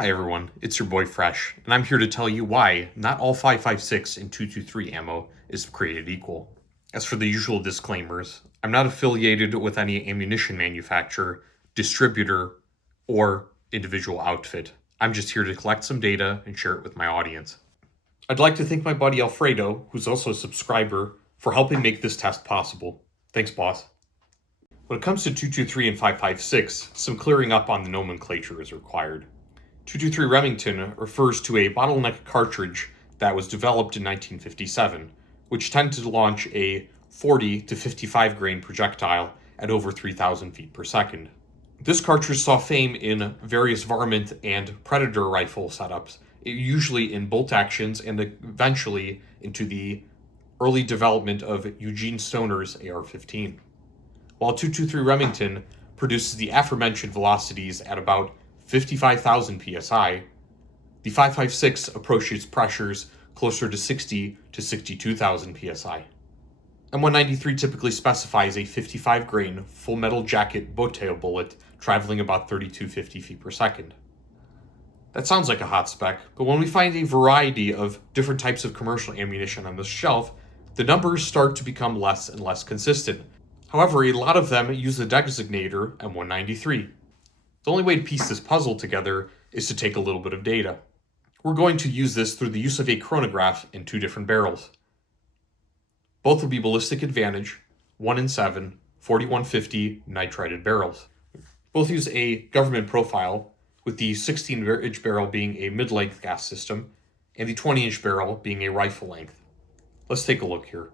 Hi everyone, it's your boy Fresh, and I'm here to tell you why not all 5.56 and 223 ammo is created equal. As for the usual disclaimers, I'm not affiliated with any ammunition manufacturer, distributor, or individual outfit. I'm just here to collect some data and share it with my audience. I'd like to thank my buddy Alfredo, who's also a subscriber, for helping make this test possible. Thanks, boss. When it comes to 223 and 5.56, some clearing up on the nomenclature is required. 223 Remington refers to a bottleneck cartridge that was developed in 1957, which tended to launch a 40 to 55 grain projectile at over 3,000 feet per second. This cartridge saw fame in various varmint and predator rifle setups, usually in bolt actions and eventually into the early development of Eugene Stoner's AR-15. While 223 Remington produces the aforementioned velocities at about 55,000 psi, the 5.56 approaches pressures closer to 60 to 62,000 psi. M193 typically specifies a 55 grain full metal jacket bow tail bullet traveling about 3250 feet per second. That sounds like a hot spec, but when we find a variety of different types of commercial ammunition on this shelf, the numbers start to become less and less consistent. However, a lot of them use the designator M193. The only way to piece this puzzle together is to take a little bit of data. We're going to use this through the use of a chronograph in two different barrels. Both will be Ballistic Advantage 1 in 7 4150 nitrided barrels. Both use a government profile, with the 16-inch barrel being a mid-length gas system and the 20-inch barrel being a rifle length. Let's take a look here.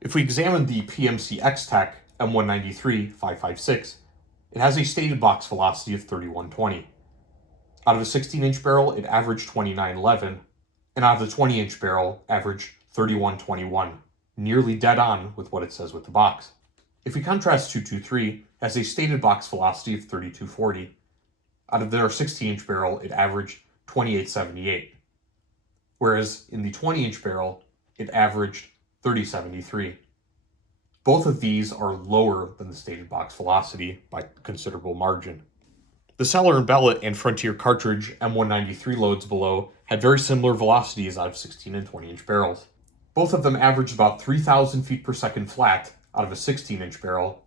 If we examine the PMC X-Tech M193 5.56, it has a stated box velocity of 3120. Out of a 16-inch barrel, it averaged 2911, and out of the 20-inch barrel, averaged 3121, nearly dead on with what it says with the box. If we contrast 223, it has a stated box velocity of 3240. Out of their 16-inch barrel, it averaged 2878, whereas in the 20-inch barrel, it averaged 3073. Both of these are lower than the stated box velocity by a considerable margin. The Cellar and Bellet and Frontier cartridge M193 loads below had very similar velocities out of 16 and 20-inch barrels. Both of them averaged about 3,000 feet per second flat out of a 16-inch barrel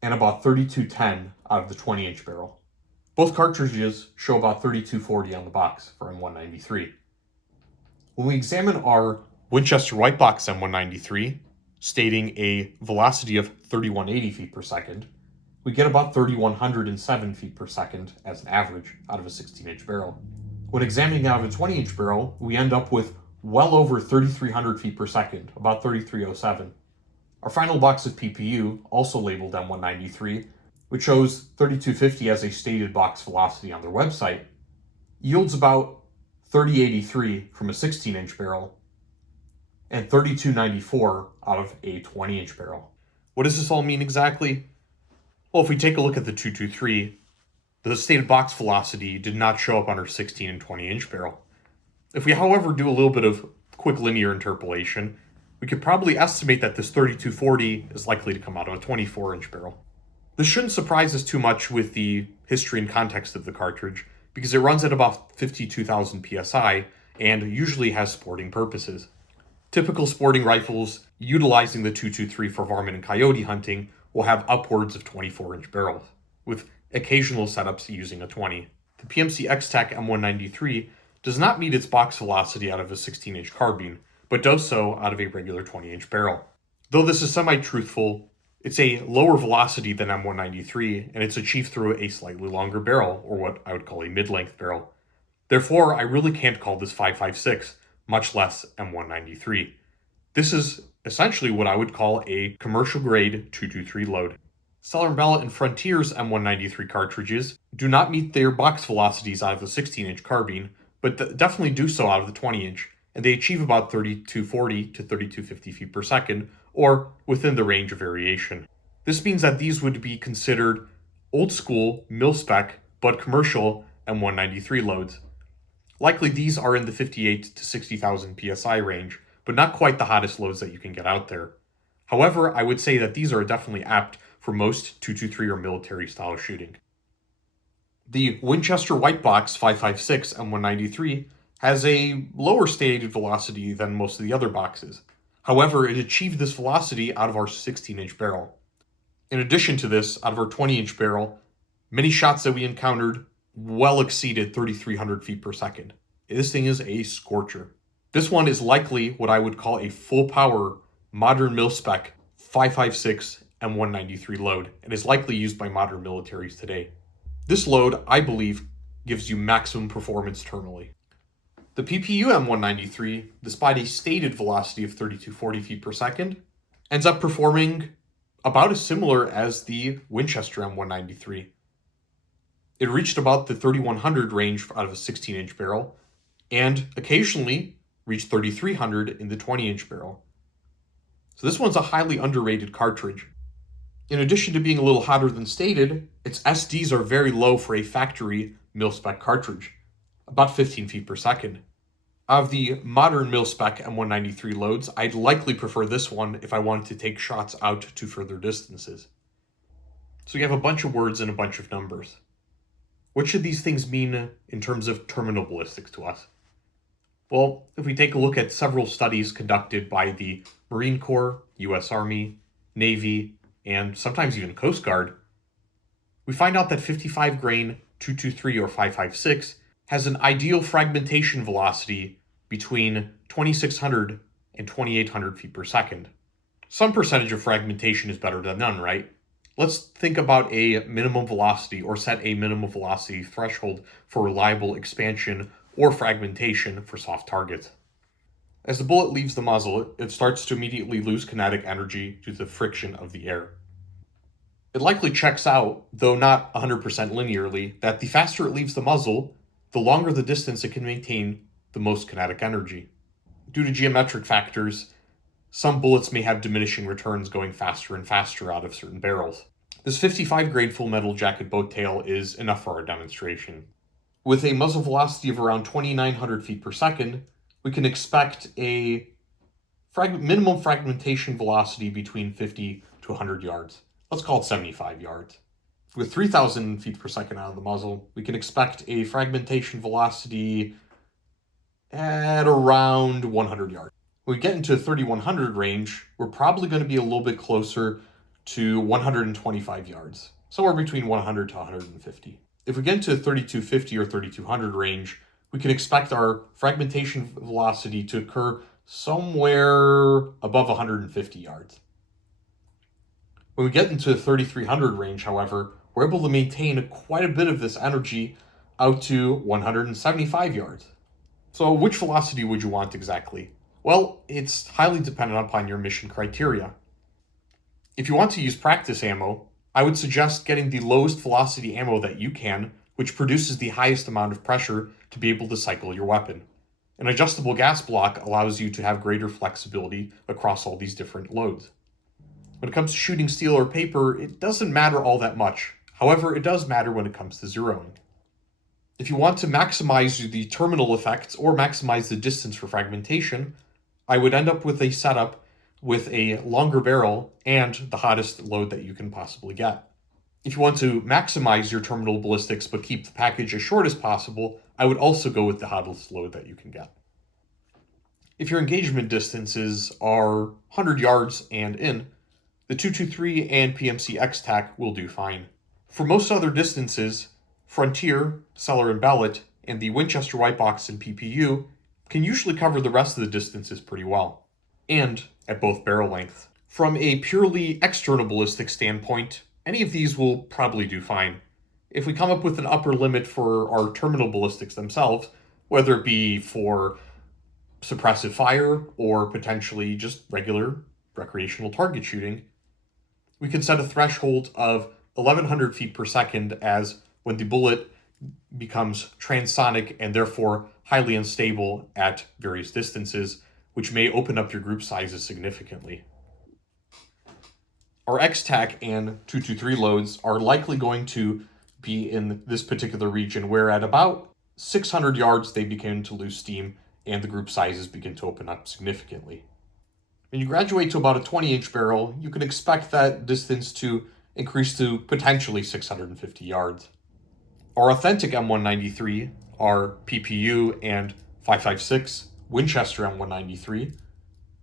and about 3210 out of the 20-inch barrel. Both cartridges show about 3240 on the box for M193. When we examine our Winchester White Box M193, stating a velocity of 3180 feet per second, we get about 3107 feet per second as an average out of a 16-inch barrel. When examining out of a 20-inch barrel, we end up with well over 3,300 feet per second, about 3,307. Our final box of PPU, also labeled M193, which shows 3250 as a stated box velocity on their website, yields about 3083 from a 16-inch barrel and 3294 out of a 20-inch barrel. What does this all mean exactly? Well, if we take a look at the 223, the stated box velocity did not show up on our 16 and 20-inch barrel. If we, however, do a little bit of quick linear interpolation, we could probably estimate that this 3240 is likely to come out of a 24-inch barrel. This shouldn't surprise us too much with the history and context of the cartridge, because it runs at about 52,000 psi and usually has sporting purposes. Typical sporting rifles utilizing the 223 for varmint and coyote hunting will have upwards of 24-inch barrels, with occasional setups using a 20. The PMC X-Tech M193 does not meet its box velocity out of a 16-inch carbine, but does so out of a regular 20-inch barrel. Though this is semi-truthful, it's a lower velocity than M193, and it's achieved through a slightly longer barrel, or what I would call a mid-length barrel. Therefore, I really can't call this 5.56, much less M193. This is essentially what I would call a commercial-grade 223 load. Cellar and Bellet and Frontier's M193 cartridges do not meet their box velocities out of the 16-inch carbine, but definitely do so out of the 20-inch, and they achieve about 3240 to 3250 feet per second, or within the range of variation. This means that these would be considered old-school, mil-spec, but commercial M193 loads. Likely these are in the 58 to 60,000 psi range, but not quite the hottest loads that you can get out there. However, I would say that these are definitely apt for most 223 or military style shooting. The Winchester White Box 5.56 M193 has a lower stated velocity than most of the other boxes. However, it achieved this velocity out of our 16-inch barrel. In addition to this, out of our 20-inch barrel, many shots that we encountered well exceeded 3,300 feet per second. This thing is a scorcher. This one is likely what I would call a full-power, modern mil-spec 5.56 M193 load, and is likely used by modern militaries today. This load, I believe, gives you maximum performance terminally. The PPU M193, despite a stated velocity of 3,240 feet per second, ends up performing about as similar as the Winchester M193. It reached about the 3,100 range out of a 16-inch barrel, and occasionally reached 3,300 in the 20-inch barrel. So this one's a highly underrated cartridge. In addition to being a little hotter than stated, its SDs are very low for a factory mil-spec cartridge, about 15 feet per second. Of the modern mil-spec M193 loads, I'd likely prefer this one if I wanted to take shots out to further distances. So you have a bunch of words and a bunch of numbers. What should these things mean in terms of terminal ballistics to us? Well, if we take a look at several studies conducted by the Marine Corps, US Army, Navy, and sometimes even Coast Guard, we find out that 55 grain 223 or 5.56 has an ideal fragmentation velocity between 2,600 and 2,800 feet per second. Some percentage of fragmentation is better than none, right? Let's think about a minimum velocity or set a minimum velocity threshold for reliable expansion or fragmentation for soft targets. As the bullet leaves the muzzle, it starts to immediately lose kinetic energy due to the friction of the air. It likely checks out, though not 100% linearly, that the faster it leaves the muzzle, the longer the distance it can maintain the most kinetic energy. Due to geometric factors, some bullets may have diminishing returns going faster and faster out of certain barrels. This 55 grain full metal jacket boat tail is enough for our demonstration. With a muzzle velocity of around 2,900 feet per second, we can expect a minimum fragmentation velocity between 50 to 100 yards. Let's call it 75 yards. With 3,000 feet per second out of the muzzle, we can expect a fragmentation velocity at around 100 yards. When we get into 3,100 range, we're probably going to be a little bit closer to 125 yards, somewhere between 100 to 150. If we get into 3,250 or 3,200 range, we can expect our fragmentation velocity to occur somewhere above 150 yards. When we get into 3,300 range, however, we're able to maintain quite a bit of this energy out to 175 yards. So which velocity would you want exactly? Well, it's highly dependent upon your mission criteria. If you want to use practice ammo, I would suggest getting the lowest velocity ammo that you can, which produces the highest amount of pressure to be able to cycle your weapon. An adjustable gas block allows you to have greater flexibility across all these different loads. When it comes to shooting steel or paper, it doesn't matter all that much. However, it does matter when it comes to zeroing. If you want to maximize the terminal effects or maximize the distance for fragmentation, I would end up with a setup with a longer barrel and the hottest load that you can possibly get. If you want to maximize your terminal ballistics but keep the package as short as possible, I would also go with the hottest load that you can get. If your engagement distances are 100 yards and in, the 223 and PMC X-Tac will do fine. For most other distances, Frontier, Cellar and Ballet, and the Winchester White Box and PPU can usually cover the rest of the distances pretty well, and at both barrel lengths. From a purely external ballistic standpoint, any of these will probably do fine. If we come up with an upper limit for our terminal ballistics themselves, whether it be for suppressive fire or potentially just regular recreational target shooting, we can set a threshold of 1,100 feet per second as when the bullet becomes transonic and therefore highly unstable at various distances, which may open up your group sizes significantly. Our X-Tac and 223 loads are likely going to be in this particular region, where at about 600 yards they begin to lose steam and the group sizes begin to open up significantly. When you graduate to about a 20-inch barrel, you can expect that distance to increase to potentially 650 yards. Our authentic M193, our PPU and 5.56 Winchester M193,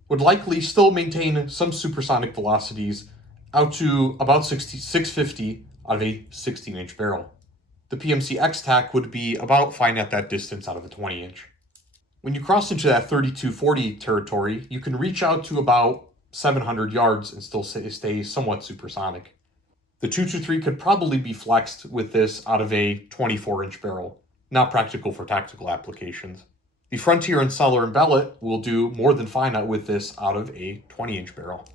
would likely still maintain some supersonic velocities out to about 650 out of a 16-inch barrel. The PMC X-Tac would be about fine at that distance out of a 20-inch. When you cross into that 3240 territory, you can reach out to about 700 yards and still stay somewhat supersonic. The 223 could probably be flexed with this out of a 24-inch barrel, not practical for tactical applications. The Frontier and Cellar and Bellet will do more than fine with this out of a 20-inch barrel.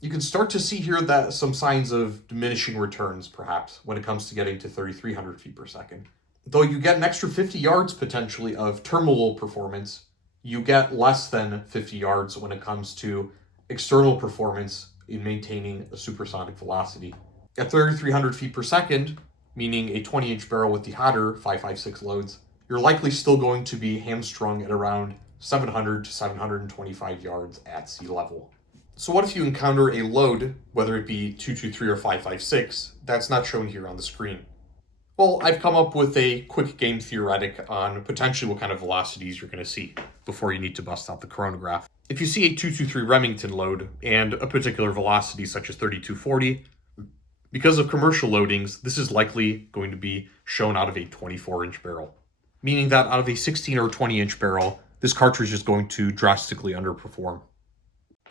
You can start to see here that some signs of diminishing returns, perhaps, when it comes to getting to 3,300 feet per second. Though you get an extra 50 yards potentially of terminal performance, you get less than 50 yards when it comes to external performance in maintaining a supersonic velocity. At 3,300 feet per second, meaning a 20-inch barrel with the hotter 5.56 loads, you're likely still going to be hamstrung at around 700 to 725 yards at sea level. So what if you encounter a load, whether it be 223 or 5.56, that's not shown here on the screen? Well, I've come up with a quick game theoretic on potentially what kind of velocities you're going to see before you need to bust out the chronograph. If you see a 223 Remington load and a particular velocity such as 3240, because of commercial loadings, this is likely going to be shown out of a 24-inch barrel, meaning that out of a 16 or 20-inch barrel, this cartridge is going to drastically underperform.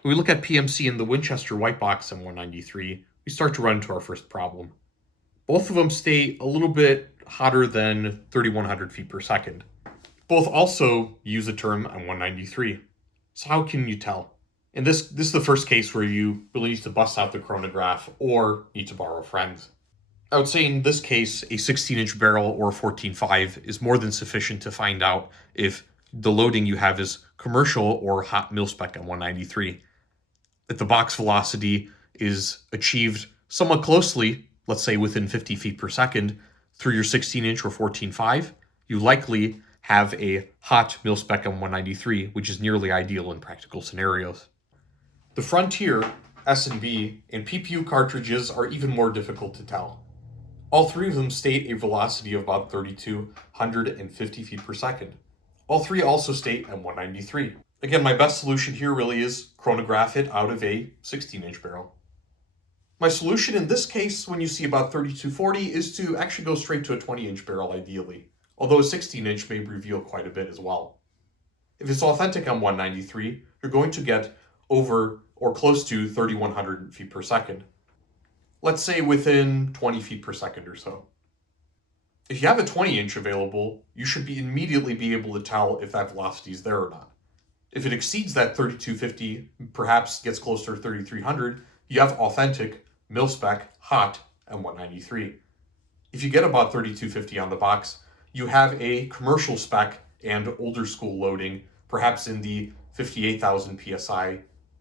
When we look at PMC in the Winchester White Box M193, we start to run into our first problem. Both of them stay a little bit hotter than 3,100 feet per second. Both also use the term M193. So how can you tell? And this is the first case where you really need to bust out the chronograph or need to borrow friends. I would say in this case, a 16-inch barrel or 14.5 is more than sufficient to find out if the loading you have is commercial or hot mil-spec M193. If the box velocity is achieved somewhat closely, let's say within 50 feet per second, through your 16-inch or 14.5, you likely have a hot mil-spec M193, which is nearly ideal in practical scenarios. The Frontier, S&B, and PPU cartridges are even more difficult to tell. All three of them state a velocity of about 3,250 feet per second. All three also state M193. Again, my best solution here really is chronograph it out of a 16-inch barrel. My solution in this case, when you see about 3240, is to actually go straight to a 20-inch barrel ideally, although a 16-inch may reveal quite a bit as well. If it's authentic M193, you're going to get over or close to 3,100 feet per second. Let's say within 20 feet per second or so. If you have a 20-inch available, you should immediately be able to tell if that velocity is there or not. If it exceeds that 3,250, perhaps gets closer to 3,300, you have authentic, mil-spec, hot M193. If you get about 3,250 on the box, you have a commercial spec and older school loading, perhaps in the 58,000 PSI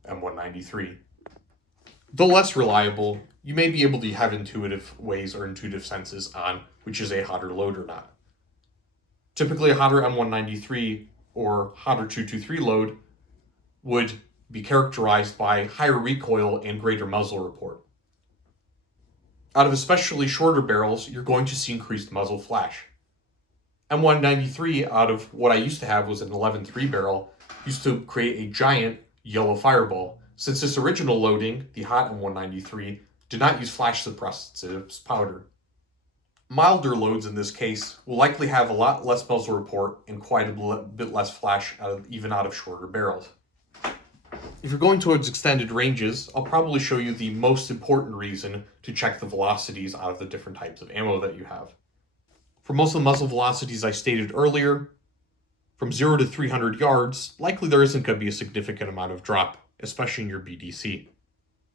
M193. Though less reliable, you may be able to have intuitive ways or intuitive senses on which is a hotter load or not. Typically a hotter M193 or hotter 223 load would be characterized by higher recoil and greater muzzle report. Out of especially shorter barrels, you're going to see increased muzzle flash. M193, out of what I used to have was an 11.3 barrel, used to create a giant yellow fireball. Since this original loading, the hot M193, did not use flash suppressants powder. Milder loads in this case will likely have a lot less muzzle report and quite a bit less flash even out of shorter barrels. If you're going towards extended ranges, I'll probably show you the most important reason to check the velocities out of the different types of ammo that you have. For most of the muzzle velocities I stated earlier, from 0 to 300 yards, likely there isn't going to be a significant amount of drop, especially in your BDC.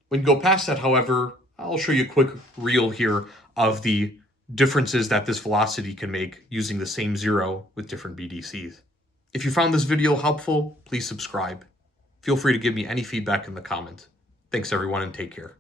When you go past that, however, I'll show you a quick reel here of the differences that this velocity can make using the same 0 with different BDCs. If you found this video helpful, please subscribe. Feel free to give me any feedback in the comments. Thanks everyone and take care.